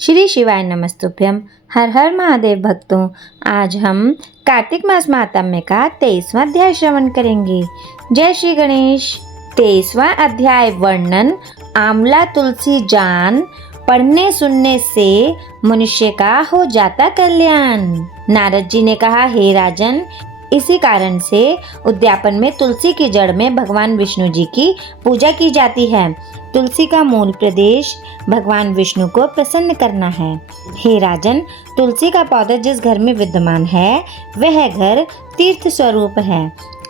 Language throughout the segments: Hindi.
श्री शिवाय नमस्तुभ्यम। हर हर महादेव भक्तों, आज हम कार्तिक मास महात्म्य का 23वां अध्याय श्रवण करेंगे। जय श्री गणेश। 23वां अध्याय वर्णन आंवला तुलसी जान, पढ़ने सुनने से मनुष्य का हो जाता कल्याण। नारद जी ने कहा, हे राजन, इसी कारण से उद्यापन में तुलसी की जड़ में भगवान विष्णु जी की पूजा की जाती है। तुलसी का मूल प्रदेश भगवान विष्णु को प्रसन्न करना है। हे राजन, तुलसी का पौधा जिस घर में विद्यमान है वह घर तीर्थ स्वरूप है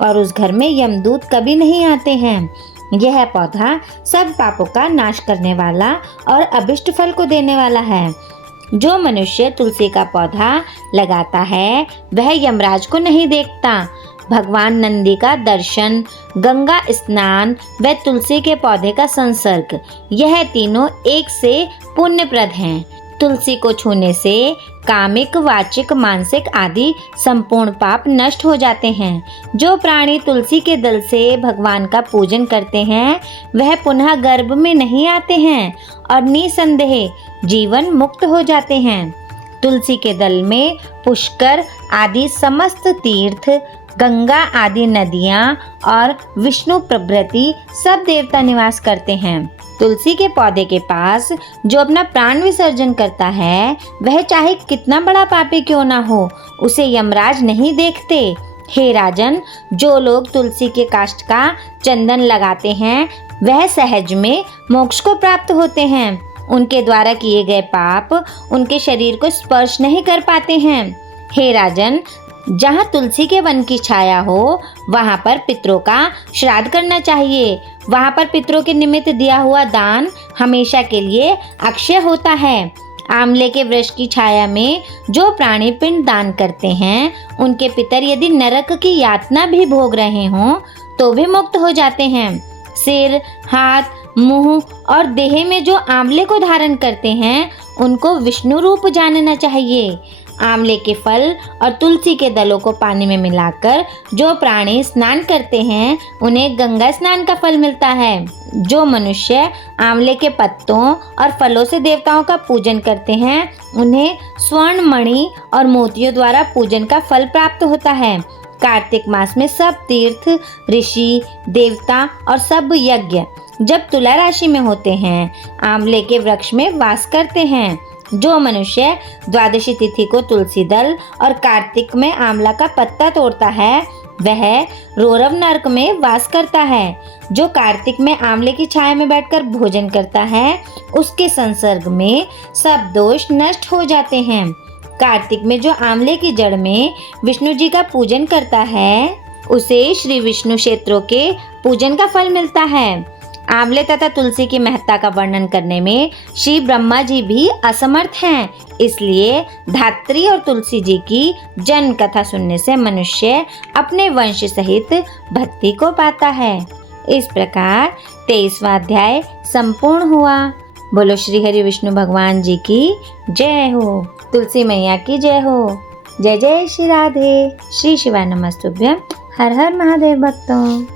और उस घर में यमदूत कभी नहीं आते हैं। यह पौधा सब पापों का नाश करने वाला और अभिष्ट फल को देने वाला है। जो मनुष्य तुलसी का पौधा लगाता है वह यमराज को नहीं देखता। भगवान नंदी का दर्शन, गंगा स्नान व तुलसी के पौधे का संसर्ग, यह तीनों एक से पुण्यप्रद हैं। तुलसी को छूने से कामिक, वाचिक, मानसिक आदि संपूर्ण पाप नष्ट हो जाते हैं। जो प्राणी तुलसी के दल से भगवान का पूजन करते हैं वह पुनः गर्भ में नहीं आते हैं और निसंदेह जीवन मुक्त हो जाते हैं। तुलसी के दल में पुष्कर आदि समस्त तीर्थ, गंगा आदि नदियाँ और विष्णु प्रभृति सब देवता निवास करते हैं। तुलसी के पौधे के पास जो अपना प्राण विसर्जन करता है वह चाहे कितना बड़ा पापी क्यों ना हो, उसे यमराज नहीं देखते। हे राजन, जो लोग तुलसी के काष्ठ का चंदन लगाते हैं वह सहज में मोक्ष को प्राप्त होते हैं। उनके द्वारा किए गए पाप उनके शरीर को स्पर्श नहीं कर पाते हैं। हे राजन, जहाँ तुलसी के वन की छाया हो वहाँ पर पितरों का श्राद्ध करना चाहिए। वहाँ पर पितरों के निमित्त दिया हुआ दान हमेशा के लिए अक्षय होता है। आंवले के वृक्ष की छाया में जो प्राणी पिंड दान करते हैं उनके पितर यदि नरक की यातना भी भोग रहे हों तो भी मुक्त हो जाते हैं। सिर, हाथ, मुंह और देह में जो आंवले को धारण करते हैं उनको विष्णु रूप जानना चाहिए। आंवले के फल और तुलसी के दलों को पानी में मिलाकर जो प्राणी स्नान करते हैं उन्हें गंगा स्नान का फल मिलता है। जो मनुष्य आंवले के पत्तों और फलों से देवताओं का पूजन करते हैं उन्हें स्वर्ण, मणि और मोतियों द्वारा पूजन का फल प्राप्त होता है। कार्तिक मास में सब तीर्थ, ऋषि, देवता और सब यज्ञ जब तुला राशि में होते हैं आंवले के वृक्ष में वास करते हैं। जो मनुष्य द्वादशी तिथि को तुलसी दल और कार्तिक में आंवला का पत्ता तोड़ता है वह रोरव नरक में वास करता है। जो कार्तिक में आंवले की छाया में बैठकर भोजन करता है उसके संसर्ग में सब दोष नष्ट हो जाते हैं। कार्तिक में जो आंवले की जड़ में विष्णु जी का पूजन करता है उसे श्री विष्णु क्षेत्रों के पूजन का फल मिलता है। आंवले तथा तुलसी की महत्ता का वर्णन करने में श्री ब्रह्मा जी भी असमर्थ हैं, इसलिए धात्री और तुलसी जी की जन्म कथा सुनने से मनुष्य अपने वंश सहित भक्ति को पाता है। इस प्रकार 23वां अध्याय संपूर्ण हुआ। बोलो श्री हरि विष्णु भगवान जी की जय हो। तुलसी मैया की जय हो। जय जय श्री राधे। श्री शिवाय नमस्तुभ्यम। हर हर महादेव भक्तों।